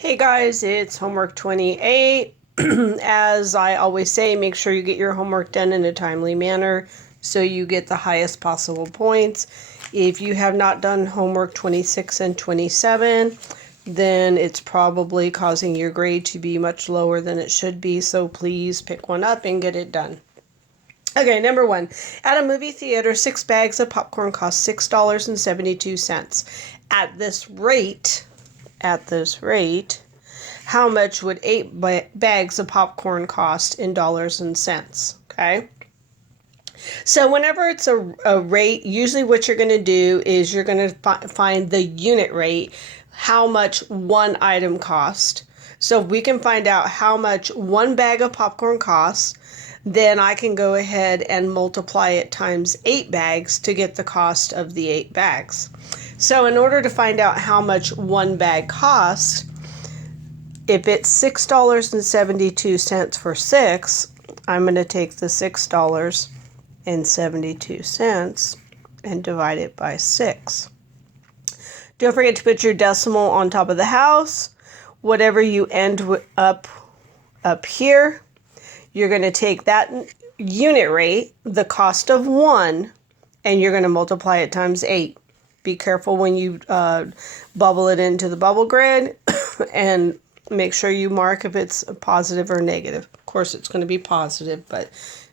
Hey guys, it's homework 28. As I always say, make sure you get your homework done in a timely manner so you get the highest possible points. If you have not done homework 26 and 27, then it's probably causing your grade to be much lower than it should be, so please pick one up and get it done. Okay, number one. At a movie theater, 6 bags of popcorn cost $6.72. At this rate, how much would 8 bags of popcorn cost in dollars and cents? Okay. So whenever it's a rate, usually what you're going to do is you're going to find the unit rate, how much one item cost. So if we can find out how much one bag of popcorn costs, then I can go ahead and multiply it times 8 bags to get the cost of the 8 bags. So in order to find out how much one bag costs, if it's $6.72 for 6, I'm going to take the $6.72 and divide it by 6. Don't forget to put your decimal on top of the house. Whatever you end up here, you're going to take that unit rate, the cost of 1, and you're going to multiply it times 8. Be careful when you bubble it into the bubble grid and make sure you mark if it's positive or negative. Of course, it's going to be positive, but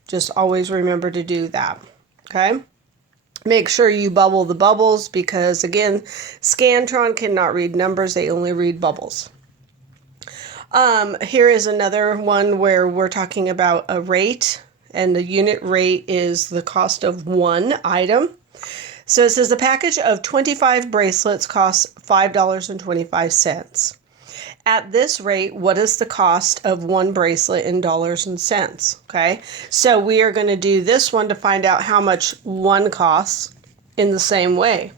just always remember to do that. Okay? Make sure you bubble the bubbles because, again, Scantron cannot read numbers. They only read bubbles. Here is another one where we're talking about a rate, and the unit rate is the cost of one item. So it says the package of 25 bracelets costs $5.25. At this rate, what is the cost of one bracelet in dollars and cents? Okay, so we are going to do this one to find out how much one costs in the same way.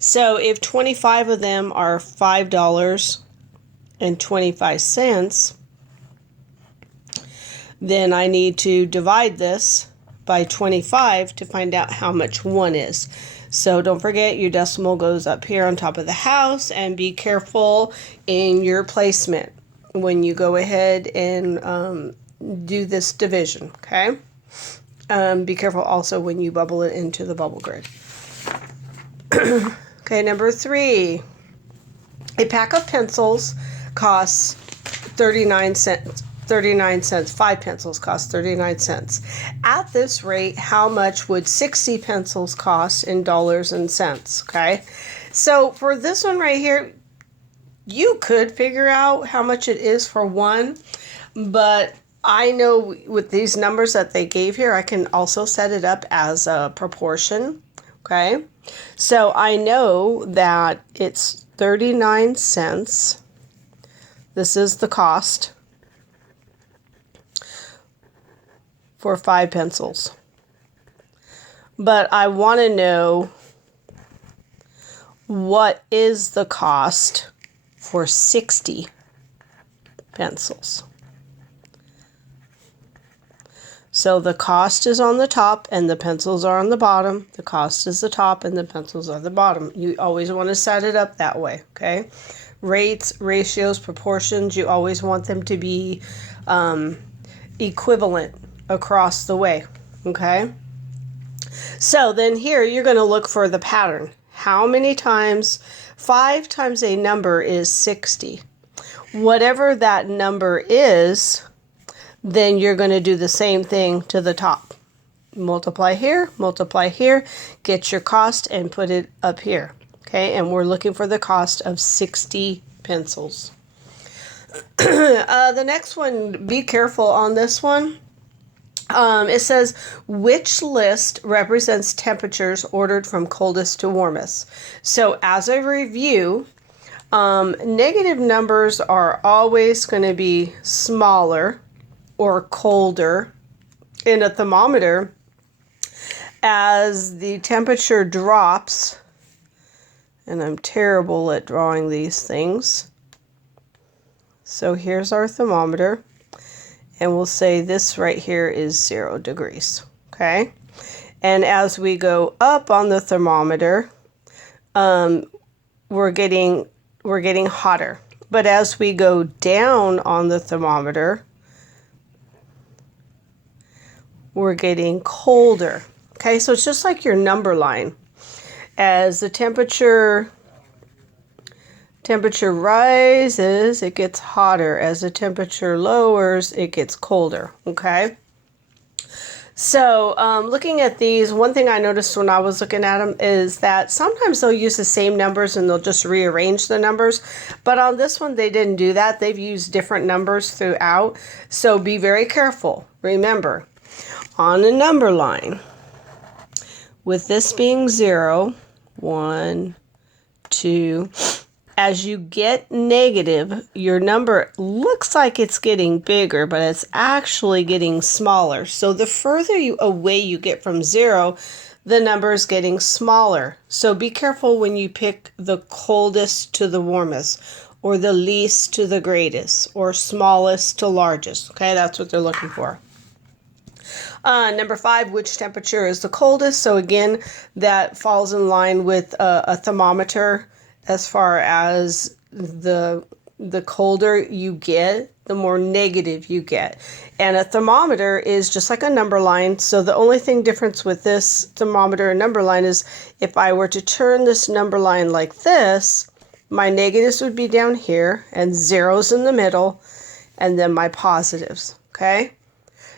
So if 25 of them are $5.25, then I need to divide this by 25 to find out how much one is. So don't forget your decimal goes up here on top of the house, and be careful in your placement when you go ahead and do this division, okay? Be careful also when you bubble it into the bubble grid. Okay, number 3. A pack of pencils costs 39 cents. 5 pencils cost 39 cents. At this rate, how much would 60 pencils cost in dollars and cents? Okay, so for this one right here, you could figure out how much it is for one, but I know with these numbers that they gave here, I can also set it up as a proportion. Okay, so I know that it's 39 cents. This is the cost for 5 pencils. But I want to know what is the cost for 60 pencils. So the cost is on the top and the pencils are on the bottom. The cost is the top and the pencils are the bottom. You always want to set it up that way, okay? Rates, ratios, proportions, you always want them to be equivalent across the way, okay? So then here you're going to look for the pattern. How many times? 5 times a number is 60. Whatever that number is, then you're going to do the same thing to the top. Multiply here, get your cost and put it up here, okay? And we're looking for the cost of 60 pencils. The next one, be careful on this one. It says, which list represents temperatures ordered from coldest to warmest? So as a review, negative numbers are always going to be smaller or colder in a thermometer. As the temperature drops, and I'm terrible at drawing these things. So here's our thermometer. And we'll say this right here is 0 degrees, okay? And as we go up on the thermometer, we're getting hotter. But as we go down on the thermometer, we're getting colder. Okay, so it's just like your number line. As the temperature rises, it gets hotter. As the temperature lowers, it gets colder. Okay. So looking at these, one thing I noticed when I was looking at them is that sometimes they'll use the same numbers and they'll just rearrange the numbers. But on this one, they didn't do that. They've used different numbers throughout. So be very careful. Remember, on the number line, with this being 0, 1, 2, as you get negative, your number looks like it's getting bigger, but it's actually getting smaller. So the further away you get from 0, the number is getting smaller. So be careful when you pick the coldest to the warmest, or the least to the greatest, or smallest to largest. Okay, that's what they're looking for. Number 5, which temperature is the coldest? So again, that falls in line with a thermometer. As far as the colder you get, the more negative you get. And a thermometer is just like a number line. So the only thing difference with this thermometer and number line is if I were to turn this number line like this, my negatives would be down here and zeros in the middle, and then my positives. Okay?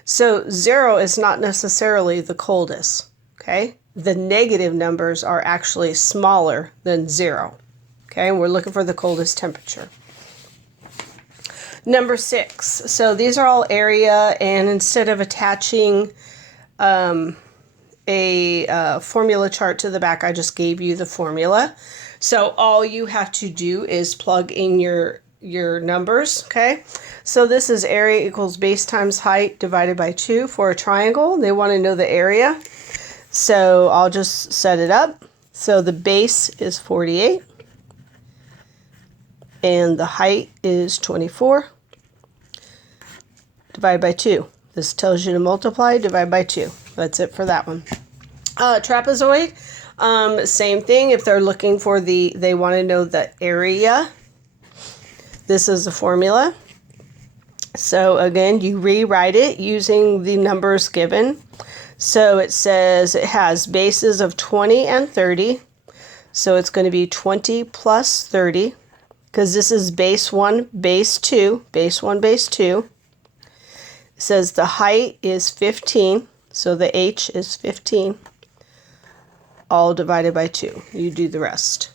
So 0 is not necessarily the coldest. Okay? The negative numbers are actually smaller than 0. Okay, and we're looking for the coldest temperature. Number 6. So these are all area, and instead of attaching a formula chart to the back, I just gave you the formula. So all you have to do is plug in your numbers. Okay, so this is area equals base times height divided by 2 for a triangle. They want to know the area. So I'll just set it up. So the base is 48. And the height is 24. Divide by 2. This tells you to multiply, divide by 2. That's it for that one. Trapezoid, same thing. If they're looking for they want to know the area. This is the formula. So again, you rewrite it using the numbers given. So it says it has bases of 20 and 30. So it's going to be 20 plus 30. Because this is base 1, base 2, base 1, base 2. It says the height is 15, so the h is 15, all divided by 2. You do the rest.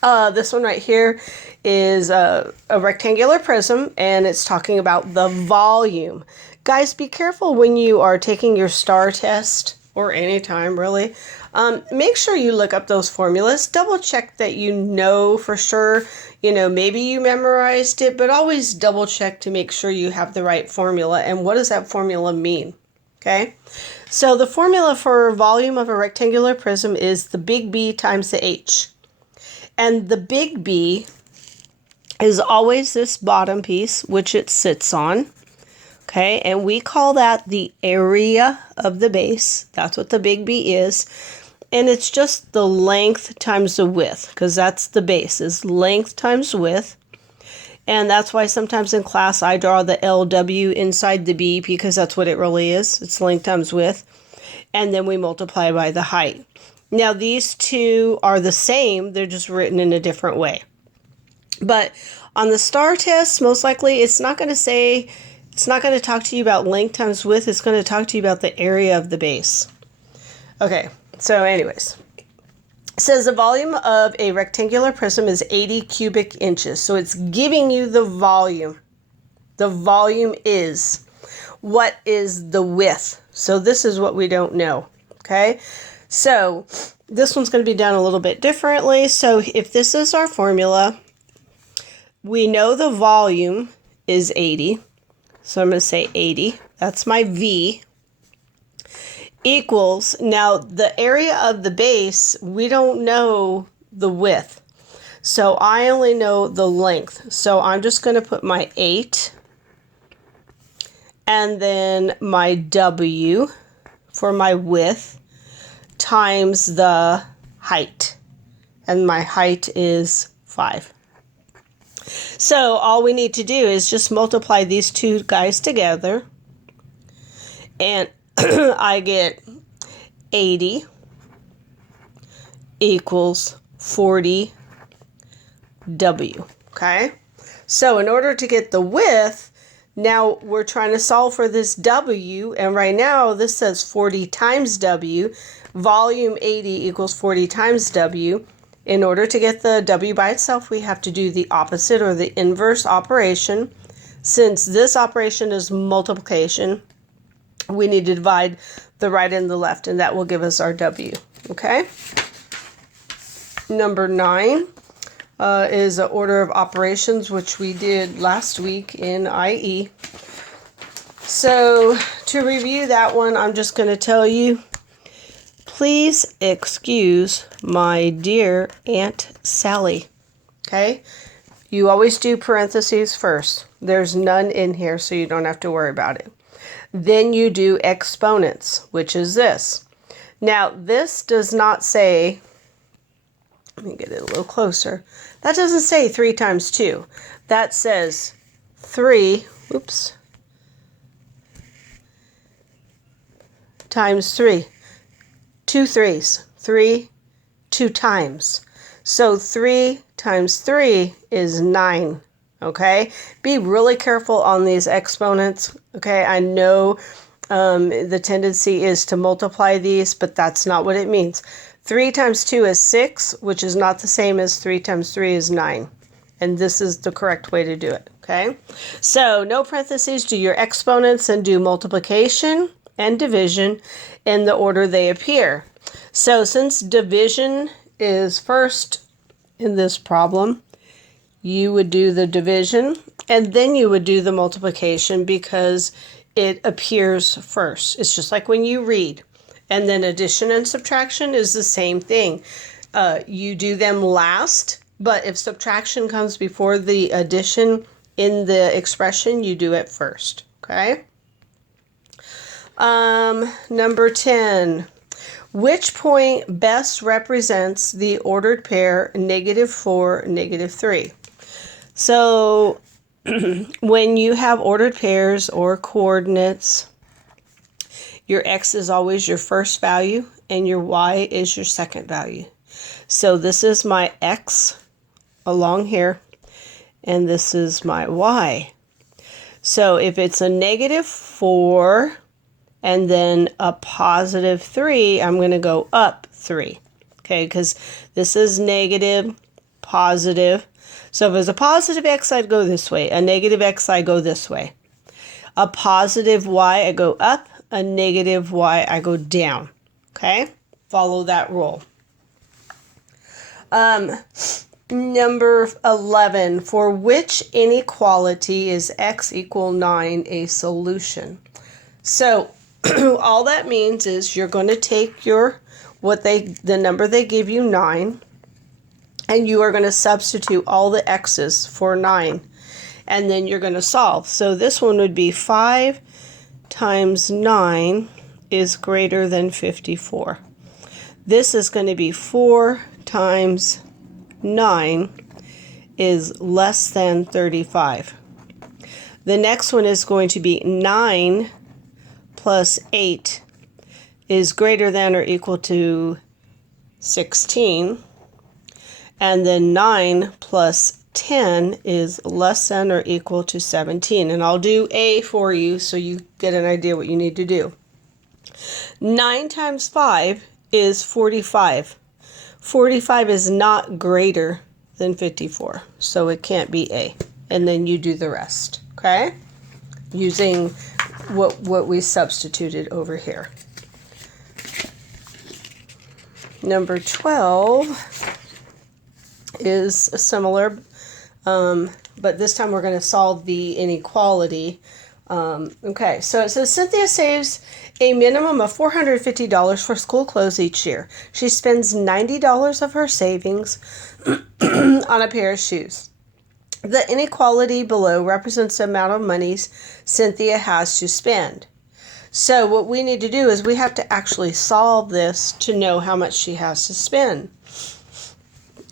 This one right here is a rectangular prism, and it's talking about the volume. Guys, be careful when you are taking your STAR test, or any time really. Make sure you look up those formulas. Double check that you know for sure. You know, maybe you memorized it, but always double check to make sure you have the right formula. And what does that formula mean? Okay. So the formula for volume of a rectangular prism is the big B times the H. And the big B is always this bottom piece, which it sits on. Okay, and we call that the area of the base. That's what the big B is. And it's just the length times the width, because that's the base, is length times width. And that's why sometimes in class I draw the LW inside the B, because that's what it really is. It's length times width. And then we multiply by the height. Now these two are the same, they're just written in a different way. But on the STAR test, most likely it's not going to talk to you about length times width. It's going to talk to you about the area of the base. Okay, so anyways. It says the volume of a rectangular prism is 80 cubic inches. So it's giving you the volume. The volume is. What is the width? So this is what we don't know. Okay, so this one's going to be done a little bit differently. So if this is our formula, we know the volume is 80. So I'm going to say 80. That's my V. Equals, now the area of the base, we don't know the width. So I only know the length. So I'm just going to put my 8. And then my W for my width times the height. And my height is 5. So all we need to do is just multiply these two guys together. And I get 80 equals 40W. Okay? So in order to get the width, now we're trying to solve for this W. And right now this says 40 times W. Volume 80 equals 40 times W. In order to get the W by itself, we have to do the opposite or the inverse operation. Since this operation is multiplication, we need to divide the right and the left, and that will give us our W. Okay? Number 9 is an order of operations, which we did last week in IE. So to review that one, I'm just going to tell you, please excuse my dear Aunt Sally. Okay? You always do parentheses first. There's none in here, so you don't have to worry about it. Then you do exponents, which is this. Now, this does not say, let me get it a little closer. That doesn't say 3 times 2. That says 3, times 3. 2 3s. 3, 2 times. So 3 times 3 is 9. Okay? Be really careful on these exponents. Okay? I know the tendency is to multiply these, but that's not what it means. 3 times 2 is 6, which is not the same as 3 times 3 is 9. And this is the correct way to do it. Okay? So no parentheses, do your exponents and do multiplication and division in the order they appear. So since division is first in this problem, you would do the division and then you would do the multiplication because it appears first. It's just like when you read. And then addition and subtraction is the same thing. You do them last, but if subtraction comes before the addition in the expression, you do it first. Okay? Number 10. Which point best represents the ordered pair -4, -3? So when you have ordered pairs or coordinates, your x is always your first value and your y is your second value. So this is my x along here and this is my y. So if it's a -4 and then a +3, I'm going to go up 3. Okay, because this is negative, positive. So if it's a positive x, I'd go this way. A negative x, I go this way. A positive y, I go up. A negative y, I go down. Okay? Follow that rule. Number 11. For which inequality is x equal 9 a solution? So all that means is you're going to take the number they give you, 9, and you are going to substitute all the x's for 9, and then you're going to solve. So this one would be 5 times 9 is greater than 54. This is going to be 4 times 9 is less than 35. The next one is going to be 9 plus 8 is greater than or equal to 16. And then 9 plus 10 is less than or equal to 17. And I'll do A for you so you get an idea what you need to do. 9 times 5 is 45. 45 is not greater than 54, so it can't be A. And then you do the rest, okay? Using what we substituted over here. Number 12 is similar, but this time we're going to solve the inequality. Okay, so it says Cynthia saves a minimum of $450 for school clothes each year. She spends $90 of her savings on a pair of shoes. The inequality below represents the amount of money Cynthia has to spend. So what we need to do is we have to actually solve this to know how much she has to spend.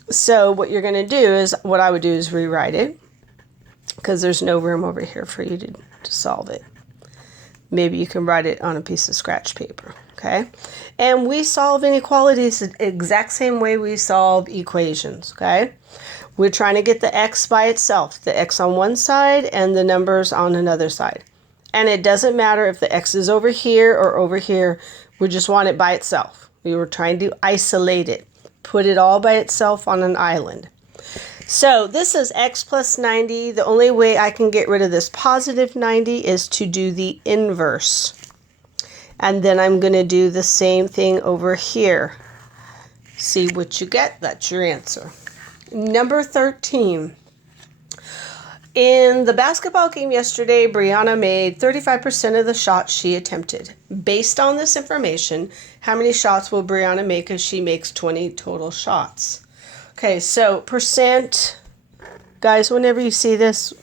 So what you're going to do is, what I would do is rewrite it. because there's no room over here for you to solve it. Maybe you can write it on a piece of scratch paper, okay? And we solve inequalities the exact same way we solve equations, okay? We're trying to get the x by itself, the x on one side and the numbers on another side. And it doesn't matter if the x is over here or over here. We just want it by itself. We were trying to isolate it, put it all by itself on an island. So this is x plus 90. The only way I can get rid of this positive 90 is to do the inverse. And then I'm going to do the same thing over here. See what you get. That's your answer. Number 13. In the basketball game yesterday, Brianna made 35% of the shots she attempted. Based on this information, how many shots will Brianna make if she makes 20 total shots? Okay, so percent, guys, whenever you see this,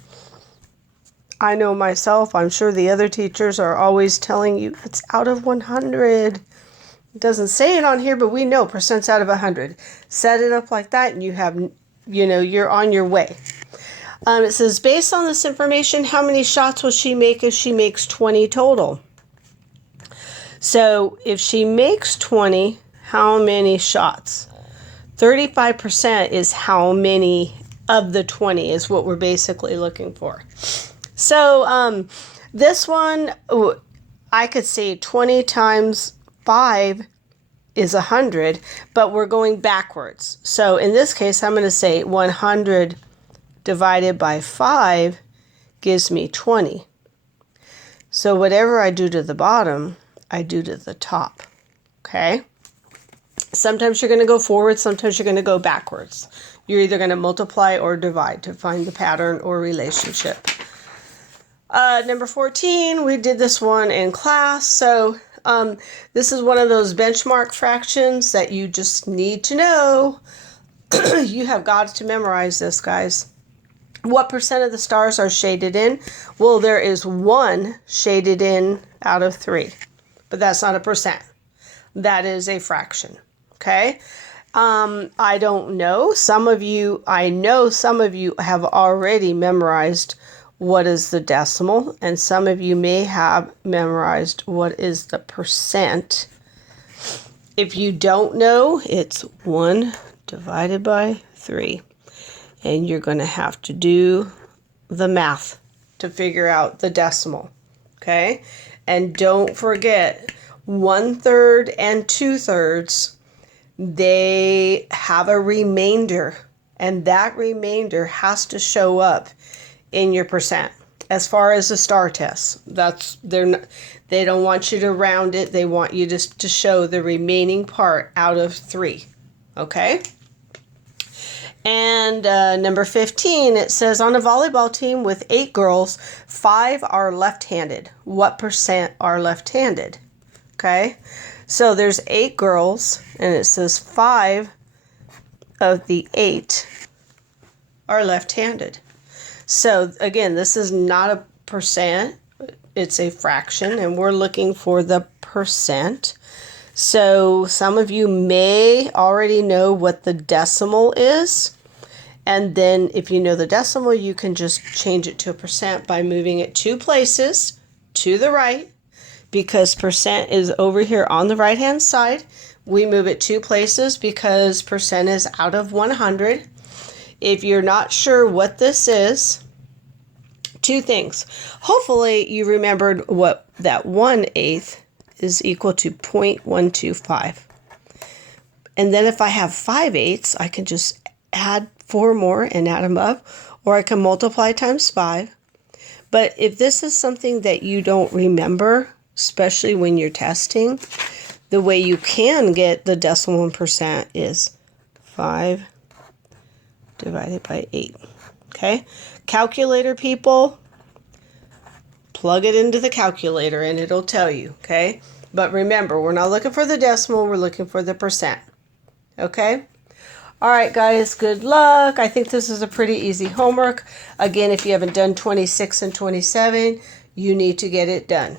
I know myself, I'm sure the other teachers are always telling you it's out of 100. It doesn't say it on here, but we know percent's out of 100. Set it up like that and you have, you're on your way. It says, based on this information, how many shots will she make if she makes 20 total? So if she makes 20, how many shots? 35% is how many of the 20 is what we're basically looking for. So this one, I could say 20 times 5 is 100, but we're going backwards. So in this case, I'm going to say 100 divided by 5 gives me 20. So whatever I do to the bottom, I do to the top. Okay? Sometimes you're going to go forward, sometimes you're going to go backwards. You're either going to multiply or divide to find the pattern or relationship. Number 14, we did this one in class. So this is one of those benchmark fractions that you just need to know. You have got to memorize this, guys. What percent of the stars are shaded in? Well, there is 1 shaded in out of 3. But that's not a percent. That is a fraction. Okay? I don't know. I know some of you have already memorized what is the decimal, and some of you may have memorized what is the percent. If you don't know, it's 1 divided by 3. And you're going to have to do the math to figure out the decimal. Okay? And don't forget, 1/3 and 2/3, they have a remainder. And that remainder has to show up in your percent. As far as the star test, they don't want you to round it. They want you to show the remaining part out of 3. Okay? And number 15, it says, on a volleyball team with 8 girls, 5 are left-handed. What percent are left-handed? Okay, so there's 8 girls, and it says 5 of the 8 are left-handed. So again, this is not a percent, it's a fraction, and we're looking for the percent. So some of you may already know what the decimal is. And then if you know the decimal, you can just change it to a percent by moving it 2 places to the right. Because percent is over here on the right-hand side. We move it 2 places because percent is out of 100. If you're not sure what this is, 2 things. Hopefully you remembered what that 1/8 is equal to 0.125. And then if I have 5/8, I can just add 4 more and add them up, or I can multiply times 5. But if this is something that you don't remember, especially when you're testing, the way you can get the decimal and percent is 5 divided by 8. Okay? Calculator people, plug it into the calculator and it'll tell you, okay? But remember, we're not looking for the decimal, we're looking for the percent. Okay? All right, guys, good luck. I think this is a pretty easy homework. Again, if you haven't done 26 and 27, you need to get it done.